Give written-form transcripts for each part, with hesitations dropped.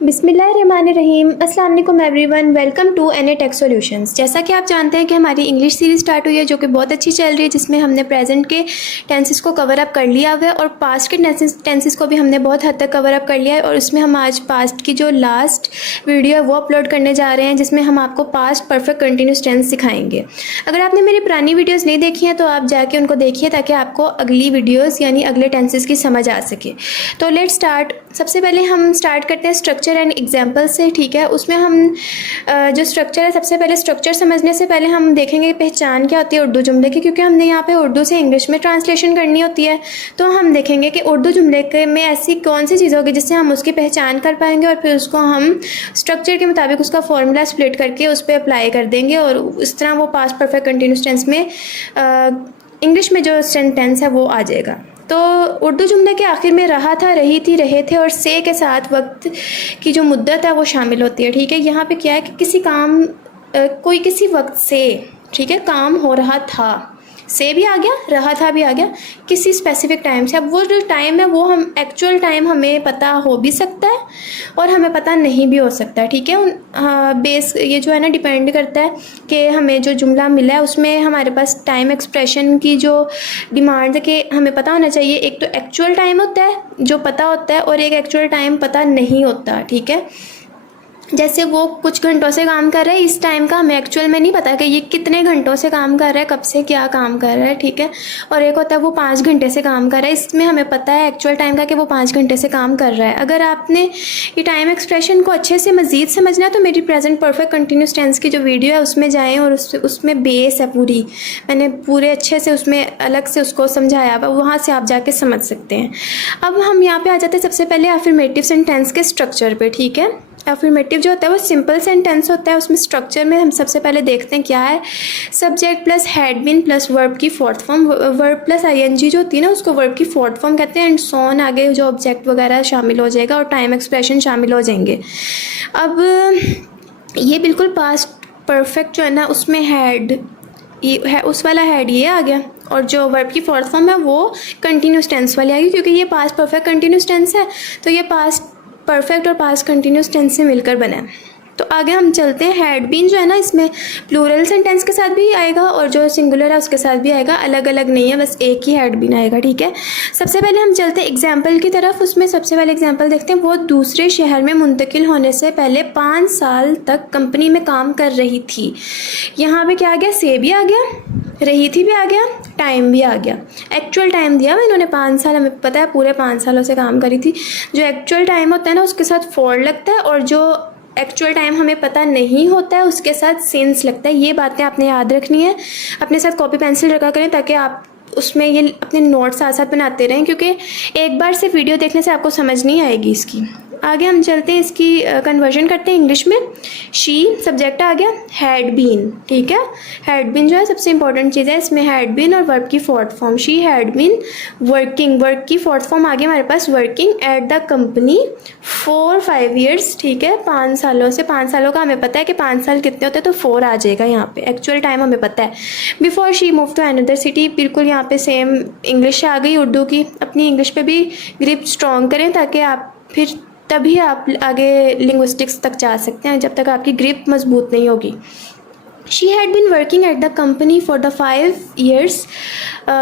बिस्मिल्लाहिर्रहमानिर्रहीम। अस्सलाम वालेकुम everyone, welcome to N A tech solutions. जैसा कि आप जानते हैं कि हमारी इंग्लिश सीरीज़ स्टार्ट हुई है जो कि बहुत अच्छी चल रही है, जिसमें हमने प्रेजेंट के टेंसेस को कवर अप कर लिया हुआ है और पास्ट के टेंसेस को भी हमने बहुत हद तक कवर अप कर लिया है। और उसमें हम आज पास्ट की जो लास्ट वीडियो है वो अपलोड करने जा रहे हैं, जिसमें हम आपको पास्ट परफेक्ट कंटिन्यूस टेंस सिखाएंगे। अगर आपने मेरी पुरानी वीडियोज़ नहीं देखी हैं तो आप जाके उनको देखिए ताकि आपको अगली वीडियोज़ यानी अगले टेंसेस की समझ आ सके। तो लेट स्टार्ट। सबसे पहले हम स्टार्ट करते हैं स्ट्रक्चर एंड एग्जाम्पल से, ठीक है। उसमें हम जो स्ट्रक्चर है, सबसे पहले स्ट्रक्चर समझने से पहले हम देखेंगे पहचान क्या होती है उर्दू जुमले की, क्योंकि हमने यहाँ पे उर्दू से इंग्लिश में ट्रांसलेशन करनी होती है। तो हम देखेंगे कि उर्दू जुमले में ऐसी कौन सी चीज़ होगी जिससे हम उसकी पहचान कर पाएंगे, और फिर उसको हम स्ट्रक्चर के मुताबिक उसका फॉर्मूला स्प्लिट करके उस पर अप्लाई कर देंगे, और इस तरह वो पास्ट परफेक्ट कंटिन्यूस टेंस में इंग्लिश में जो सेंटेंस है वो आ जाएगा। तो उर्दू जुमले के आखिर में रहा था, रही थी, रहे थे और से के साथ वक्त की जो मुद्दत है वो शामिल होती है, ठीक है। यहाँ पे क्या है कि किसी काम कोई किसी वक्त से, ठीक है, काम हो रहा था, से भी आ गया, रहा था भी आ गया, किसी स्पेसिफिक टाइम से। अब वो जो टाइम है वो हम एक्चुअल टाइम हमें पता हो भी सकता है और हमें पता नहीं भी हो सकता है, ठीक है। बेस ये जो है ना डिपेंड करता है कि हमें जो जुमला मिला है उसमें हमारे पास टाइम एक्सप्रेशन की जो डिमांड है कि हमें पता होना चाहिए। एक तो एक्चुअल टाइम होता है जो पता होता है और एक एक्चुअल टाइम पता नहीं होता, ठीक है। जैसे वो कुछ घंटों से काम कर रहा है, इस टाइम का हमें एक्चुअल में नहीं पता कि ये कितने घंटों से काम कर रहा है, कब से क्या काम कर रहा है, ठीक है। और एक होता है वो 5 घंटे से काम कर रहा है, इसमें हमें पता है एक्चुअल टाइम का कि वो 5 घंटे से काम कर रहा है। अगर आपने ये टाइम एक्सप्रेशन को अच्छे से मज़ीद समझना है तो मेरी प्रेजेंट परफेक्ट कंटिन्यूस टेंस की जो वीडियो है उसमें जाएँ, और उसमें बेस है पूरी, मैंने पूरे अच्छे से उसमें अलग से उसको समझाया हुआ, वहाँ से आप जाके समझ सकते हैं। अब हम यहाँ पे आ जाते हैं सबसे पहले अफर्मेटिव सेंटेंस के स्ट्रक्चर पे, ठीक है। अफर्मेटिव जो होता है वो सिंपल सेंटेंस होता है। उसमें स्ट्रक्चर में हम सबसे पहले देखते हैं क्या है। Subject plus had been plus verb की fourth form, verb plus ING जो होती है ना उसको वर्ब की फोर्थ फॉर्म कहते हैं, एंड सो ऑन, आगे जो ऑब्जेक्ट वगैरह शामिल हो जाएगा और टाइम एक्सप्रेशन शामिल हो जाएंगे। अब ये बिल्कुल पास्ट परफेक्ट जो है ना उसमें हैड ये है, उस वाला हैड ये आ गया, और जो वर्ब की फोर्थ फॉर्म है वो कंटिन्यूस टेंस वाली आ गई, क्योंकि ये पास्ट परफेक्ट कंटिन्यूस टेंस है तो ये पास्ट परफेक्ट और पास्ट कंटिन्यूस टेंस से मिलकर बना है। तो आगे हम चलते हैं। हैड बीन जो है ना इसमें प्लूरल सेंटेंस के साथ भी आएगा और जो सिंगुलर है उसके साथ भी आएगा, अलग अलग नहीं है, बस एक ही हैड बीन आएगा, ठीक है। सबसे पहले हम चलते हैं एग्जाम्पल की तरफ। उसमें सबसे पहले एग्जाम्पल देखते हैं। वो दूसरे शहर में मुंतकिल होने से पहले 5 साल तक कंपनी में काम कर रही थी। यहाँ पे क्या आ गया, से भी आ गया, रही थी भी आ गया, टाइम भी आ गया। एक्चुअल टाइम दिया हुआ इन्होंने 5 साल, हमें पता है पूरे 5 सालों से काम करी थी। जो एक्चुअल टाइम होता है ना उसके साथ फॉर लगता है, और जो एक्चुअल टाइम हमें पता नहीं होता है उसके साथ सिंस लगता है। ये बातें आपने याद रखनी है, अपने साथ कॉपी पेंसिल रखा करें ताकि आप उसमें ये अपने नोट्स साथ साथ बनाते रहें, क्योंकि एक बार से वीडियो देखने से आपको समझ नहीं आएगी इसकी। आगे हम चलते हैं, इसकी कन्वर्जन करते हैं इंग्लिश में। शी सब्जेक्ट आ गया, हैड बीन, ठीक है। हैड बीन जो है सबसे इंपॉर्टेंट चीज़ है इसमें, हैड बीन और वर्ब की fourth form. She had been working, work की फोर्थ फॉर्म आ गई हमारे पास, working at the company for 5 years, ठीक है। 5 सालों से, 5 सालों का हमें पता है कि 5 साल कितने होते हैं तो 4 आ जाएगा यहाँ पे, एक्चुअल टाइम हमें पता है। Before she move to another city, बिल्कुल यहाँ पे सेम इंग्लिश आ गई उर्दू की। अपनी इंग्लिश पे भी ग्रिप स्ट्रॉन्ग करें ताकि आप फिर तभी आप आगे लिंग्विस्टिक्स तक जा सकते हैं, जब तक आपकी ग्रिप मजबूत नहीं होगी। She had been working at the company for the 5 years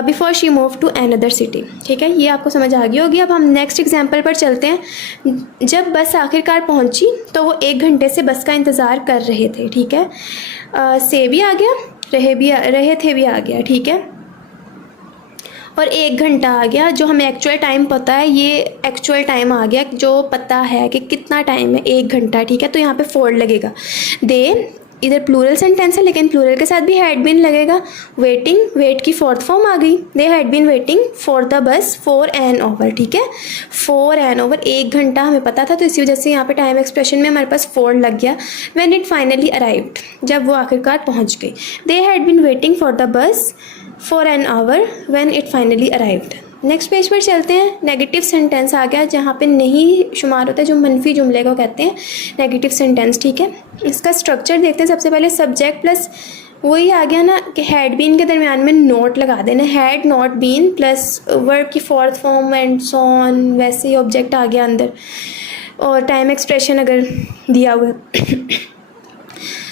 before she moved to another city, ठीक है। ये आपको समझ आ गई होगी। अब हम नेक्स्ट एग्जाम्पल पर चलते हैं। जब बस आखिरकार पहुंची तो वो 1 घंटे से बस का इंतज़ार कर रहे थे, ठीक है। से भी आ गया, रहे थे भी आ गया, ठीक है। और 1 घंटा आ गया, जो हमें एक्चुअल टाइम पता है, ये एक्चुअल टाइम आ गया जो पता है कि कितना टाइम है, 1 घंटा, ठीक है। तो यहाँ पे फोर लगेगा। दे इधर प्लूरल सेंटेंस है लेकिन प्लूरल के साथ भी हैड बीन लगेगा। वेटिंग, वेट की फोर्थ फॉर्म आ गई। They had been waiting for the bus for an hour, ठीक है। फॉर एन आवर, 1 घंटा हमें पता था तो इसी वजह से यहाँ पे टाइम एक्सप्रेशन में हमारे पास फोर लग गया। व्हेन इट फाइनली अराइव्ड, जब वो आखिरकार पहुँच गई। They had been waiting for the bus for an hour when it finally arrived. Next page पर चलते हैं। नेगेटिव सेंटेंस आ गया, जहाँ पे नहीं शुमार होता है, जो मनफी जुमले को कहते हैं नेगेटिव सेंटेंस, ठीक है। इसका स्ट्रक्चर देखते हैं। सबसे पहले सब्जेक्ट प्लस वही आ गया ना कि हैड बीन के दरमियान में नोट लगा देना, had not been plus verb की fourth form and so on, वैसे ही ऑब्जेक्ट आ गया अंदर। और टाइम एक्सप्रेशन अगर दिया हुआ है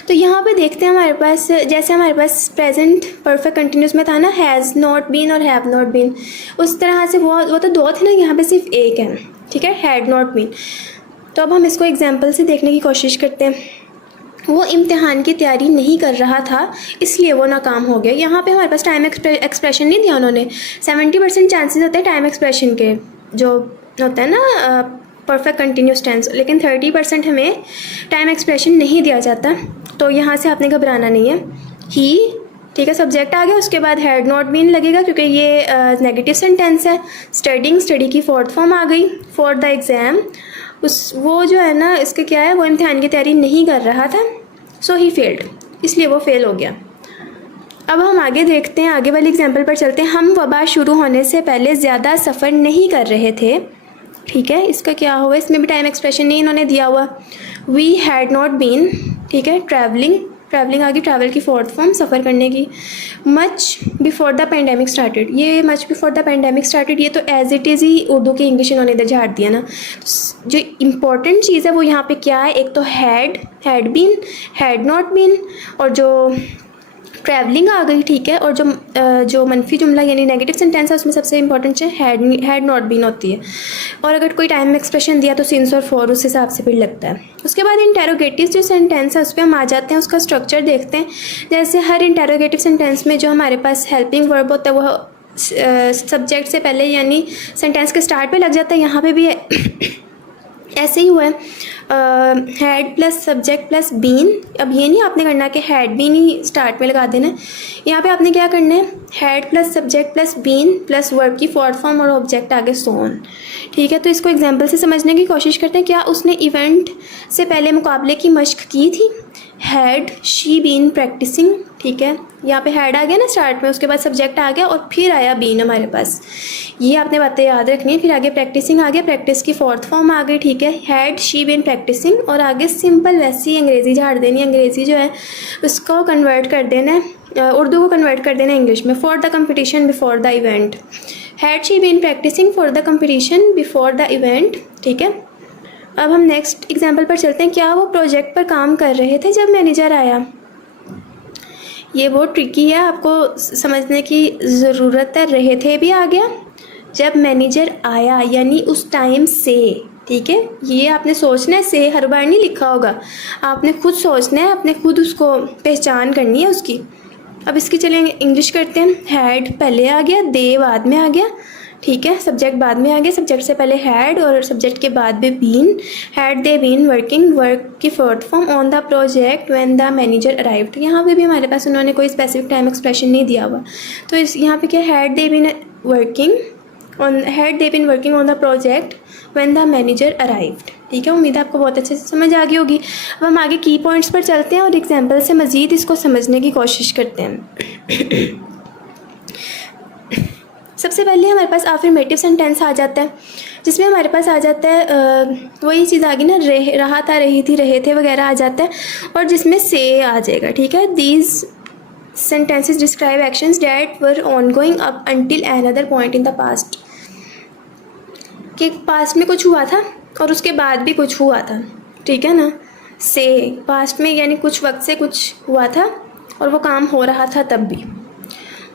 तो यहाँ पे देखते हैं हमारे पास, जैसे हमारे पास प्रेजेंट परफेक्ट कंटिन्यूस में था ना, हैज़ नॉट बीन और हैव नॉट बीन, उस तरह से वो तो दो थे ना, यहाँ पे सिर्फ एक है, ठीक है, हैड नॉट बीन। तो अब हम इसको एग्जांपल से देखने की कोशिश करते हैं। वो इम्तिहान की तैयारी नहीं कर रहा था इसलिए वो नाकाम हो गया। यहाँ पे हमारे पास टाइम एक्सप्रेशन नहीं दिया उन्होंने। 70% चांसेस होते हैं टाइम एक्सप्रेशन के, जो होता है ना परफेक्ट कंटिन्यूस टेंस, लेकिन 30% हमें टाइम एक्सप्रेशन नहीं दिया जाता। तो यहाँ से आपने घबराना नहीं है। ही, ठीक है, सब्जेक्ट आ गया, उसके बाद हैड नॉट बीन लगेगा क्योंकि ये नेगेटिव सेंटेंस है। स्टडिंग, स्टडी की फोर्थ फॉर्म आ गई। फॉर द एग्ज़ाम, वो जो है ना, इसका क्या है, वो इम्तिहान की तैयारी नहीं कर रहा था, सो ही फेल्ड, इसलिए वो फेल हो गया। अब हम आगे देखते हैं, आगे वाले एग्जाम्पल पर चलते हैं। हम वबा शुरू होने से पहले ज़्यादा सफ़र नहीं कर रहे थे, ठीक है, इसका क्या हुआ, इसमें भी टाइम एक्सप्रेशन नहीं इन्होंने दिया हुआ। वी हैड नॉट बीन, ठीक है, ट्रैवलिंग आगे, ट्रैवल की फोर्थ फॉर्म, सफ़र करने की। Much before the pandemic started, ये much before the pandemic started, ये तो एज इट इज़ ही उर्दू की इंग्लिश इन्होंने इधर झाड़ दिया ना। जो इम्पोर्टेंट चीज़ है वो यहाँ पे क्या है, एक तो had been, had not been, और जो ट्रैवलिंग आ गई, ठीक है, और जो मनफी जुमला यानी नेगेटिव सेंटेंस है उसमें सबसे इंपॉर्टेंट है हैड नॉट बीन होती है। और अगर कोई टाइम एक्सप्रेशन दिया तो सिंस और फॉर उस हिसाब से फिर लगता है। उसके बाद इंटेरोगेटिव जो सेंटेंस है उस पर हम आ जाते हैं, उसका स्ट्रक्चर देखते हैं। जैसे हर इंटेरोगेटिव सेंटेंस में जो हमारे पास हेल्पिंग वर्ब होता है वो सब्जेक्ट से पहले यानी सेंटेंस के स्टार्ट पे लग जाता है। यहाँ पे भी ऐसे ही हुआ है, had plus subject plus been. अब ये नहीं आपने करना कि हैड बीन ही स्टार्ट में लगा देना है, यहाँ पे आपने क्या करना है, had plus subject plus been plus verb की फोर्थ फॉर्म और ऑब्जेक्ट आगे सोन, ठीक है। तो इसको एग्जांपल से समझने की कोशिश करते हैं। क्या उसने इवेंट से पहले मुकाबले की मश्क की थी, हैड शी बीन प्रैक्टिसिंग, ठीक है, यहाँ पे हैड आ गया ना स्टार्ट में, उसके बाद सब्जेक्ट आ गया और फिर आया बीन हमारे पास। ये आपने बातें याद रखनी है। फिर आगे प्रैक्टिसिंग आ गया, प्रैक्टिस की फोर्थ फॉर्म आ गई, ठीक है, हैड शी बीन प्रैक्टिसिंग, और आगे सिंपल वैसी अंग्रेज़ी झाड़ देनी है। अंग्रेज़ी जो है उसको कन्वर्ट कर देना है, उर्दू को कन्वर्ट कर देना है इंग्लिश में। For the competition before the event, had she been practising for the competition before the event, ठीक है। अब हम नेक्स्ट एग्जाम्पल पर चलते हैं। क्या वो प्रोजेक्ट पर काम कर रहे थे जब मैनेजर आया। ये बहुत ट्रिकी है, आपको समझने की ज़रूरत है। रहे थे भी आ गया, जब मैनेजर आया यानी उस टाइम से, ठीक है। ये आपने सोचना है, से हर बार नहीं लिखा होगा, आपने खुद सोचना है, आपने खुद उसको पहचान करनी है उसकी। अब इसकी चलिए इंग्लिश करते हैं। हैड पहले आ गया, दे बाद में आ गया, ठीक है, सब्जेक्ट बाद में आ गया, सब्जेक्ट से पहले हैड और सब्जेक्ट के बाद भी been. Had they been working, work की fourth form, on the project when the manager arrived. यहाँ पे भी हमारे पास उन्होंने कोई स्पेसिफिक टाइम एक्सप्रेशन नहीं दिया हुआ, तो इस यहाँ पे क्या, had they been working on the project when the manager arrived, ठीक है। उम्मीद है आपको बहुत अच्छे से समझ आ गई होगी। अब हम आगे की पॉइंट्स पर चलते हैं और एग्जाम्पल से मज़ीद इसको समझने की कोशिश करते हैं। सबसे पहले हमारे पास अफर्मेटिव सेंटेंस आ जाता है, जिसमें हमारे पास आ जाता है वही चीज़ आ गई ना, रहा था, रही थी, रहे थे वगैरह आ जाता है, और जिसमें से आ जाएगा, ठीक है। These sentences describe actions that were ongoing up until another point in the past, कि पास्ट में कुछ हुआ था और उसके बाद भी कुछ हुआ था, ठीक है ना। से पास्ट में यानी कुछ वक्त से कुछ हुआ था और वो काम हो रहा था तब भी।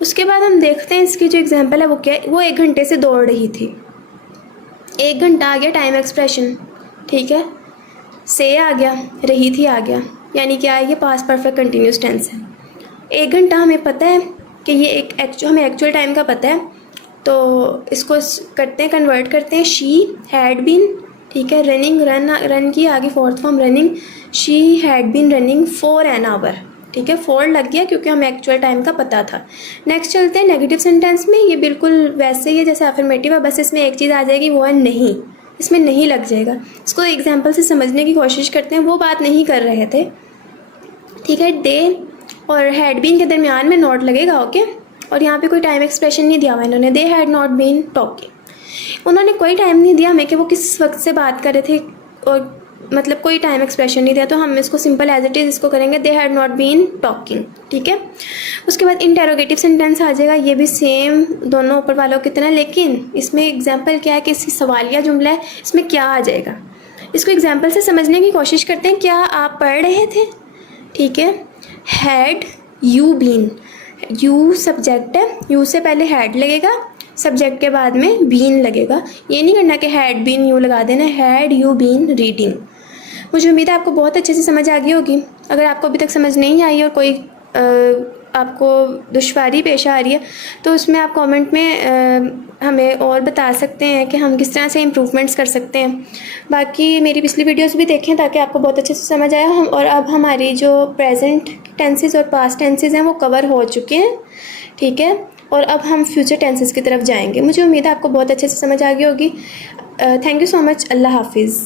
उसके बाद हम देखते हैं इसकी जो एग्जांपल है वो क्या है। वो 1 घंटे से दौड़ रही थी, 1 घंटा आ गया टाइम एक्सप्रेशन, ठीक है। से आ गया, रही थी आ गया, यानी क्या है, ये पास्ट परफेक्ट कंटिन्यूस टेंस है। 1 घंटा हमें पता है कि ये हमें एक्चुअल टाइम का पता है, तो इसको करते हैं, कन्वर्ट करते हैं। शी हैड बीन, ठीक है, रनिंग, रन की आगे fourth form running, she had been running for an hour, ठीक है, फॉर लग गया क्योंकि हमें एक्चुअल टाइम का पता था। नेक्स्ट चलते हैं नेगेटिव सेंटेंस में। ये बिल्कुल वैसे ही है जैसे अफर्मेटिव है, बस इसमें एक चीज़ आ जाएगी, वो है नहीं, इसमें नहीं लग जाएगा। इसको एग्जांपल से समझने की कोशिश करते हैं। वो बात नहीं कर रहे थे, ठीक है, दे और हैड बीन के दरमियान में नॉट लगेगा, ओके। और यहाँ पे कोई टाइम एक्सप्रेशन नहीं दिया हुआ इन्होंने, they had not been talking. उन्होंने कोई टाइम नहीं दिया हमें कि वो किस वक्त से बात कर रहे थे, और मतलब कोई टाइम एक्सप्रेशन नहीं दिया, तो हम इसको सिंपल एज इट इज़ इसको करेंगे, they had not been talking, ठीक है। उसके बाद इंटेरोगेटिव सेंटेंस आ जाएगा, ये भी सेम दोनों ऊपर वालों की तरह, लेकिन इसमें एग्जांपल क्या है कि इसकी सवालिया जुमला है, इसमें क्या आ जाएगा, इसको एग्जाम्पल से समझने की कोशिश करते हैं। क्या आप पढ़ रहे थे? ठीक है। Had you been, you subject है, यू से पहले हैड लगेगा, सब्जेक्ट के बाद में बीन लगेगा। ये नहीं करना कि हैड बीन यू लगा देना, हैड यू बीन रीडिंग। मुझे उम्मीद है आपको बहुत अच्छे से समझ आ गई होगी। अगर आपको अभी तक समझ नहीं आई और कोई आपको दुश्वारी पेश आ रही है तो उसमें आप कमेंट में हमें और बता सकते हैं कि हम किस तरह से इम्प्रूवमेंट्स कर सकते हैं। बाकी मेरी पिछली वीडियोस भी देखें ताकि आपको बहुत अच्छे से समझ आया। हम और अब हमारी जो प्रेजेंट टेंसेस और पास्ट टेंसेस हैं वो कवर हो चुके हैं, ठीक है। और अब हम फ्यूचर टेंसेस की तरफ जाएंगे। मुझे उम्मीद है आपको बहुत अच्छे से समझ आ गई होगी। Thank you so much. अल्लाह हाफिज़।